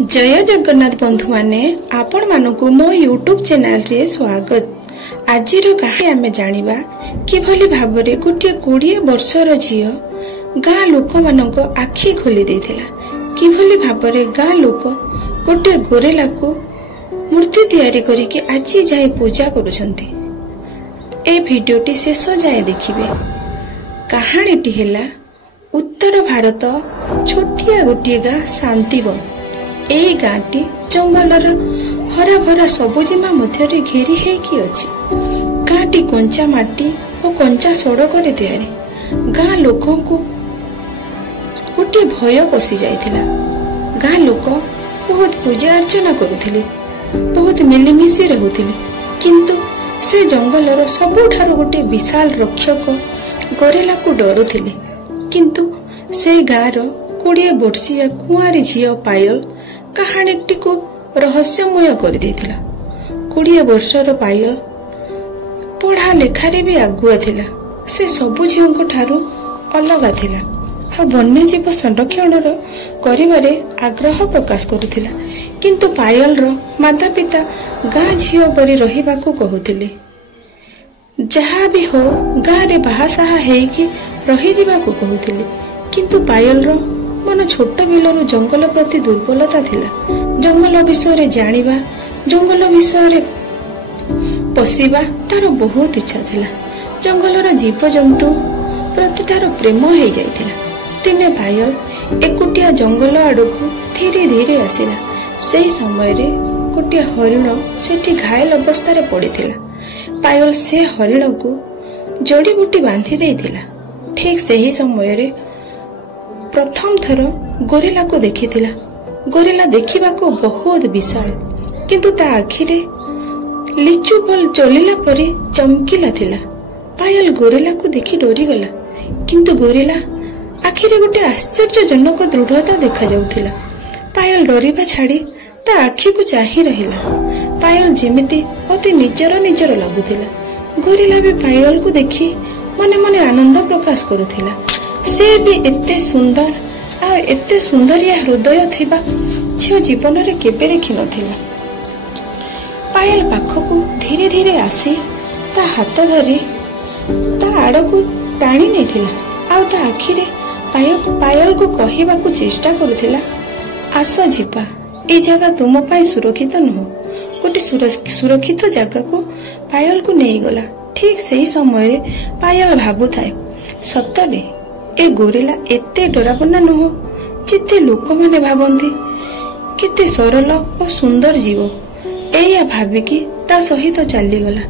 जय जगन्नाथ बंधु माने आपण मानकु मो यूट्यूब चैनल रे स्वागत। आज कहानी आमे जानिबा किभली भाबरे गोटे 20 वर्षर झियो गाँ लोक मानक आखि खोली देथिला। किभली भाबरे गाँ लोक गोटे गोरेला को मूर्ति तैयारी करिके आजी जाय पूजा करूछंती। ए भिडियोटी शेष जाय देखिबे। कहानीटी हेला उत्तर भारत छोटिया गोटे गाँ शांतिवन। एई गाँटी जंगलर हरा भरा सबुजिमा मध्यरे घेरी हेकी अछि। गाँटी कंचा माटी और कंचा सड़क रे तैयारी। गाँ लोकों को गोटे भय पशि जाइथिला। गाँ लोक बहुत पूजा अर्चना करुथिले, बहुत मिलिमिशि रहुथिले, किंतु से जंगलर सबुठारो गोटे विशाल रक्षक गोरेला को डरुथिले। किंतु से गाँर 20 वर्षीय कुआरी झियो पायल कहानीटी को रहस्यमय कर देथिला। 20 वर्षर पायल पढ़ा लेखारे भी आगुआ थिला। से सबु झियोंक ठारू अलगा थिला आ वन्यजीव संरक्षण करिबारे आग्रह प्रकाश करुथिला। किंतु पायल रो माता पिता गाँ झियो परि रहिबाकू कहुथिले। जहाँ भी हो गाँ रे बाहासाहा हेकी रही जिबाकू कहुथिले। किंतु पायल रो मन छोट बिलरू जंगल प्रति दुर्बलता थिला। जंगल विषय जानिबा, जंगल विषय पशिबा तार बहुत इच्छा थिला। जंगलर जीव जंतु प्रति तार प्रेम हो जाइथिला। दिने पायल एकुटिया जंगल आड़कू धीरे धीरे आसिला। सेही समय रे गोटे हरिण सेठी घायल अवस्था रे पड़िथिला। पायल से हरिण को जड़ी बूटी बांधी देइथिला। ठीक सेही समय रे प्रथम थर गोरेला को देखिथिला। गोरेला देखिबा को बहुत विशाल, किंतु ता आखिरे लिचु बल चलिला परे चमकिला थिला। पायल गोरेला को देखि डरी गला, किंतु गोरेला आखिरे गोटे आश्चर्यजनक दृढ़ता देखा जाउथिला। पायल डरिबा छाड़ी ता आखि को चाहि रहिला। पायल जेमिति अति निजर लागुथिला। गोरेला भी पायल को देखि मने मने आनंद प्रकाश करुथिला। से भी एते सुंदर आ एते सुंदरिया हृदय थिबा झियो जीवन रे केबे देखि नथिला। पायल पाखकू धीरे धीरे आसी ता हाथ धरी ता आड़कू टाणी नेथिला। आ ता आखिरे पायल को कहिबाकू चेष्टा करुथिला, आस जिबा, ए जगह तुम पाई सुरक्षित नुह। गोटे सुरक्षित जगह को पायल को नहीं गला। ठीक सही समय रे पायल भाबुथाए, सतरे ए गोरेला एते डरावना नुह जिते लोक माने भाबंती। केते सरल और सुंदर जीव। एया भाबिकी ता सहित चली गला।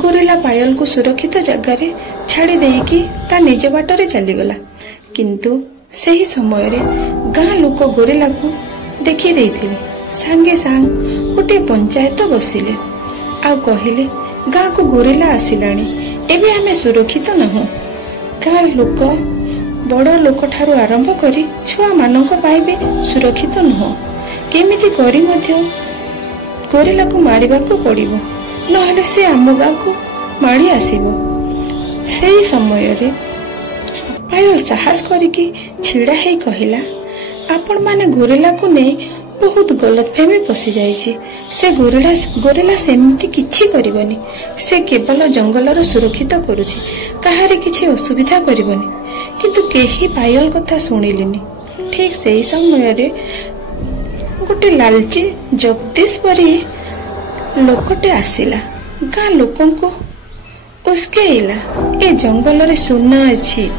गोरेला पायल को सुरक्षित जगह रे छाड़ी देइकी ता निज बाटरे चली गला। किंतु सही समय रे गाँ लोक गोरेला को देखि देइथिले। सांगे सांग गोटे पंचायत बसिले आ कहिले, गाँ को गोरेला आसिलाणी, एबे आमे सुरक्षित नहु। गाँ लोक बड़ लोक ठारू आरंभ करी छुआ मानक पाई भी सुरक्षित नुह। केमिति करी मध्य गोरेला को मारिबा को पड़िबो, नहले से आम गाँ को माड़ी आसीबो। सेही समय रे पायल साहस करिकी छिड़ा हेई कहिला, आपण माने गोरेला को नै बहुत गलतफहमी पशि जाइछि। से गोरेला सेमिति किछि करिबनी। से केवल जंगलर सुरक्षित करूछि, काहारे किछि असुविधा करिबनी। किंतु केही पायल कथा सुनिलिनी। ठीक सेही समय रे गोटे लालची जगदीश परी लोकटे आसिला। गाँ लोकों को उस्केइला, ए जंगल रे सुना अछि।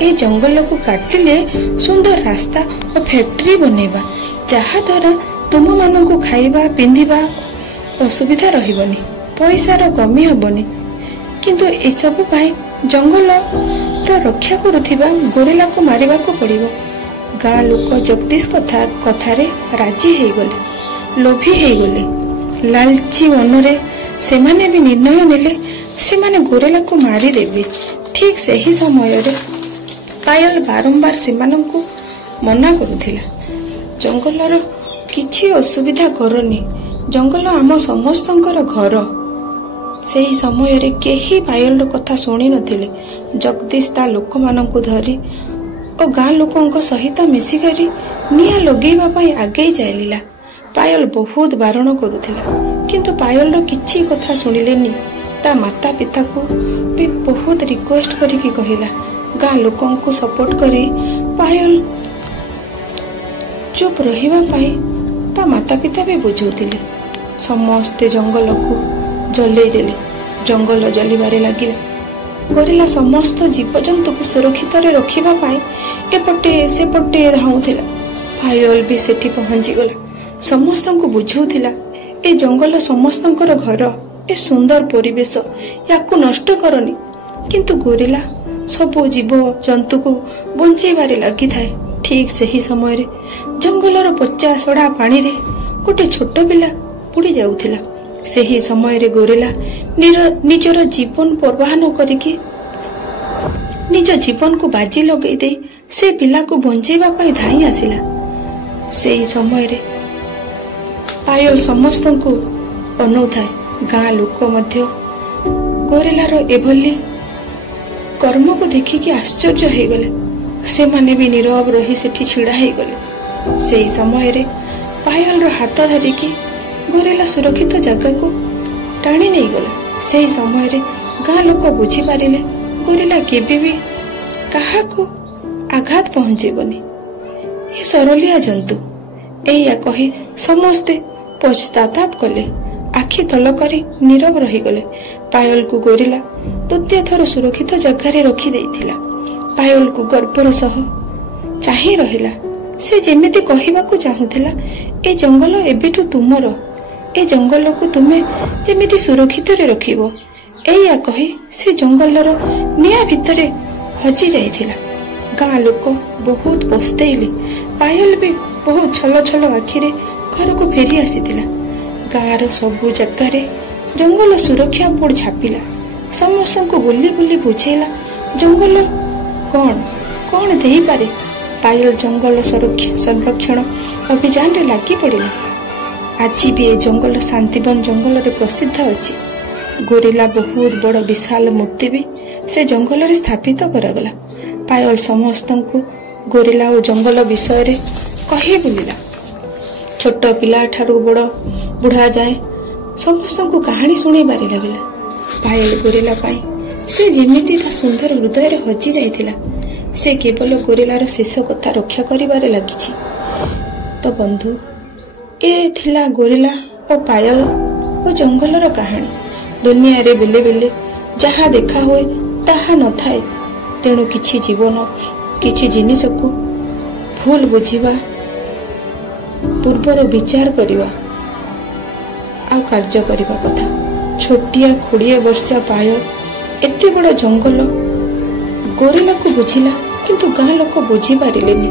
ए जंगल को काटिले सुंदर रास्ता और फैक्ट्री बनेबा, जहा द्वारा तुम मानक खाइबा पिंधिबा असुविधा रहिबनी, पैसार कमी हबनी। किंतु ए सब पाई जंगल रक्षा करुथिबा गोरेला को मारिबा को पड़िबो। गाँ लोक जगदीश कथारे राजी हेई गले, लोभी हेई गले। लालची मनरे सेमाने भी निर्णय नेले, सेमाने गोरेला को मारी देबे। ठीक सही समय रे पायल बारंबार सेमानंकु मना करुथिला, जंगलर किछि असुविधा करनी, जंगल आम समस्तंकर घर। सेही समय रे केही पायल कथा सुनी नथिले। जगदीश ता लोक मानंकु धरी और गाँ लोकों सहित मिसिकरी निया लगेबा पई आगे चलिला। ପାୟଲ ବହୁତ ବାରଣ କରୁଥିଲା, କିନ୍ତୁ ପାୟଲର କିଛି କଥା ଶୁଣିଲେନି। ତା ମାତା ପିତାକୁ ବି ବହୁତ ରିକ୍ୱେଷ୍ଟ କରିକି କହିଲା। ଗାଁ ଲୋକଙ୍କୁ ସପୋର୍ଟ କରି ପାୟଲ ଚୁପ ରହିବା ପାଇଁ ତା ମାତା ପିତା ବି ବୁଝଉଥିଲେ। ସମସ୍ତେ ଜଙ୍ଗଲକୁ ଜଲେଇ ଦେଲେ। ଜଙ୍ଗଲ ଜଳିବାରେ ଲାଗିଲା। ଗୋରିଲା ସମସ୍ତ ଜୀବଜନ୍ତୁକୁ ସୁରକ୍ଷିତରେ ରଖିବା ପାଇଁ ଏପଟେ ସେପଟେ ଧାଉଁଥିଲା। ପାୟଲ ବି ସେଠି ପହଞ୍ଚିଗଲା। ସମସ୍ତଙ୍କୁ ବୁଝଉଥିଲା, ଏ ଜଙ୍ଗଲ ସମସ୍ତଙ୍କର ଘର, ଏ ସୁନ୍ଦର ପରିବେଶ, ୟାକୁ ନଷ୍ଟ କରନି। କିନ୍ତୁ ଗୋରିଲା ସବୁ ଜୀବ ଜନ୍ତୁକୁ ବଞ୍ଚେଇବାରେ ଲାଗିଥାଏ। ଠିକ୍ ସେହି ସମୟରେ ଜଙ୍ଗଲର ପଚା ସଡ଼ା ପାଣିରେ ଗୋଟେ ଛୋଟ ପିଲା ବୁଡ଼ି ଯାଉଥିଲା। ସେହି ସମୟରେ ଗୋରିଲା ନିଜର ଜୀବନ ପରବାହ ନ କରିକି ନିଜ ଜୀବନକୁ ବାଜି ଲଗେଇ ଦେଇ ସେ ପିଲାକୁ ବଞ୍ଚେଇବା ପାଇଁ ଧାଇଁ ଆସିଲା। ସେହି ସମୟରେ ପାୟଲ ସମସ୍ତଙ୍କୁ ଅନଉଥାଏ। ଗାଁ ଲୋକ ମଧ୍ୟ ଗୋରିଲାର ଏଭଳି କର୍ମକୁ ଦେଖିକି ଆଶ୍ଚର୍ଯ୍ୟ ହେଇଗଲେ। ସେମାନେ ବି ନୀରବ ରହି ସେଠି ଛିଡ଼ା ହେଇଗଲେ। ସେହି ସମୟରେ ପାୟଲର ହାତ ଧରିକି ଗୋରିଲା ସୁରକ୍ଷିତ ଜାଗାକୁ ଟାଣି ନେଇଗଲା। ସେହି ସମୟରେ ଗାଁ ଲୋକ ବୁଝିପାରିଲେ ଗୋରିଲା କେବେ ବି କାହାକୁ ଆଘାତ ପହଞ୍ଚେଇବନି। ଏ ସରଳିଆ ଜନ୍ତୁ। ଏଇଆ କହି ସମସ୍ତେ ପଶ୍ଚାତାପ କଲେ, ଆଖି ତଳ କରି ନୀରବ ରହିଗଲେ। ପାୟଲକୁ ଗୋରିଲା ଦ୍ୱିତୀୟ ଥର ସୁରକ୍ଷିତ ଜାଗାରେ ରଖିଦେଇଥିଲା। ପାୟଲକୁ ଗର୍ବର ସହ ଚାହିଁ ରହିଲା। ସେ ଯେମିତି କହିବାକୁ ଚାହୁଁଥିଲା, ଏ ଜଙ୍ଗଲ ଏବେଠୁ ତୁମର, ଏ ଜଙ୍ଗଲକୁ ତୁମେ ଯେମିତି ସୁରକ୍ଷିତରେ ରଖିବ। ଏଇଆ କହି ସେ ଜଙ୍ଗଲର ନିଆଁ ଭିତରେ ହଜି ଯାଇଥିଲା। ଗାଁ ଲୋକ ବହୁତ ପସ୍ତେଇଲେ। ପାୟଲ ବି ବହୁତ ଛଲ ଛଲ ଆଖିରେ ଘରକୁ ଫେରି ଆସିଥିଲା। ଗାଁର ସବୁ ଜାଗାରେ ଜଙ୍ଗଲ ସୁରକ୍ଷା ବୋର୍ଡ ଛାପିଲା। ସମସ୍ତଙ୍କୁ ବୁଲି ବୁଲି ବୁଝେଇଲା ଜଙ୍ଗଲ କଣ ଦେଇପାରେ। ପାୟଲ ଜଙ୍ଗଲ ସଂରକ୍ଷଣ ଅଭିଯାନରେ ଲାଗି ପଡ଼ିଲା। ଆଜି ବି ଏ ଜଙ୍ଗଲ ଶାନ୍ତିବନ ଜଙ୍ଗଲରେ ପ୍ରସିଦ୍ଧ ଅଛି। ଗୋରିଲା ବହୁତ ବଡ଼ ବିଶାଳ ମୂର୍ତ୍ତି ବି ସେ ଜଙ୍ଗଲରେ ସ୍ଥାପିତ କରାଗଲା। ପାୟଲ ସମସ୍ତଙ୍କୁ ଗୋରିଲା ଓ ଜଙ୍ଗଲ ବିଷୟରେ କହି ବୁଲିଲା। ଛୋଟ ପିଲା ଠାରୁ ବଡ଼ ବୁଢ଼ା ଯାଏ ସମସ୍ତଙ୍କୁ କାହାଣୀ ଶୁଣେଇବାରେ ଲାଗିଲା। ପାୟଲ ଗୋରିଲା ପାଇଁ ସେ ଯେମିତି ତା ସୁନ୍ଦର ହୃଦୟରେ ହଜି ଯାଇଥିଲା। ସେ କେବଳ ଗୋରିଲାର ଶେଷ କଥା ରକ୍ଷା କରିବାରେ ଲାଗିଛି। ତ ବନ୍ଧୁ, ଏ ଥିଲା ଗୋରିଲା ଓ ପାୟଲ ଓ ଜଙ୍ଗଲର କାହାଣୀ। ଦୁନିଆରେ ବେଳେ ବେଳେ ଯାହା ଦେଖା ହୁଏ ତାହା ନଥାଏ। ତେଣୁ କିଛି ଜିନିଷକୁ ଭୁଲ ବୁଝିବା ପୂର୍ବରୁ ବିଚାର କରିବା ଆଉ କାର୍ଯ୍ୟ କରିବା କଥା। ଛୋଟିଆ 20 ବର୍ଷିଆ ପାୟଲ ଏତେ ବଡ଼ ଜଙ୍ଗଲ ଗୋରିଲାକୁ ବୁଝିଲା, କିନ୍ତୁ ଗାଁ ଲୋକ ବୁଝିପାରିଲେନି।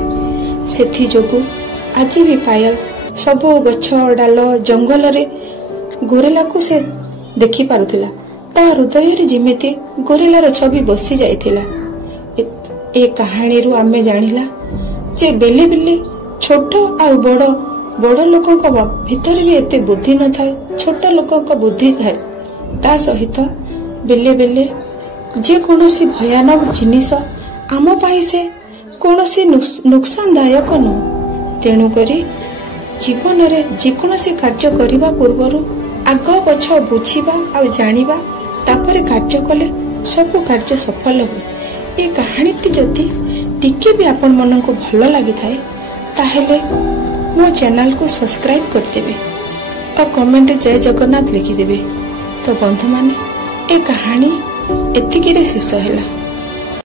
ସେଥିଯୋଗୁଁ ଆଜି ବି ପାୟଲ ସବୁ ଗଛ ଡାଳ ଜଙ୍ଗଲରେ ଗୋରିଲାକୁ ସେ ଦେଖିପାରୁଥିଲା। ତା ହୃଦୟରେ ଯେମିତି ଗୋରିଲାର ଛବି ବସି ଯାଇଥିଲା। ଏ କାହାଣୀରୁ ଆମେ ଜାଣିଲା ଯେ ବେଳେ ବେଳେ ଛୋଟ ଆଉ ବଡ଼ ଲୋକଙ୍କ ଭିତରେ ବି ଏତେ ବୁଦ୍ଧି ନଥାଏ। ଛୋଟ ଲୋକଙ୍କ ବୁଦ୍ଧି ଥାଏ। ତା ସହିତ ବେଳେ ବେଳେ ଯେକୌଣସି ଭୟାନକ ଜିନିଷ ଆମ ପାଇଁ ସେ କୌଣସି ନୁକସାନଦାୟକ ନୁହେଁ। ତେଣୁକରି ଜୀବନରେ ଯେକୌଣସି କାର୍ଯ୍ୟ କରିବା ପୂର୍ବରୁ ଆଗ ପଛ ବୁଝିବା ଆଉ ଜାଣିବା, ତାପରେ କାର୍ଯ୍ୟ କଲେ ସବୁ କାର୍ଯ୍ୟ ସଫଳ ହୁଏ। ଏ କାହାଣୀଟି ଯଦି ଟିକେ ବି ଆପଣମାନଙ୍କୁ ଭଲ ଲାଗିଥାଏ ତାହେଲେ ମୋ ଚ୍ୟାନେଲକୁ ସବସ୍କ୍ରାଇବ କରିଦେବେ ଆଉ କମେଣ୍ଟରେ ଜୟ ଜଗନ୍ନାଥ ଲେଖିଦେବେ। ତ ବନ୍ଧୁମାନେ, ଏ କାହାଣୀ ଏତିକିରେ ଶେଷ ହେଲା।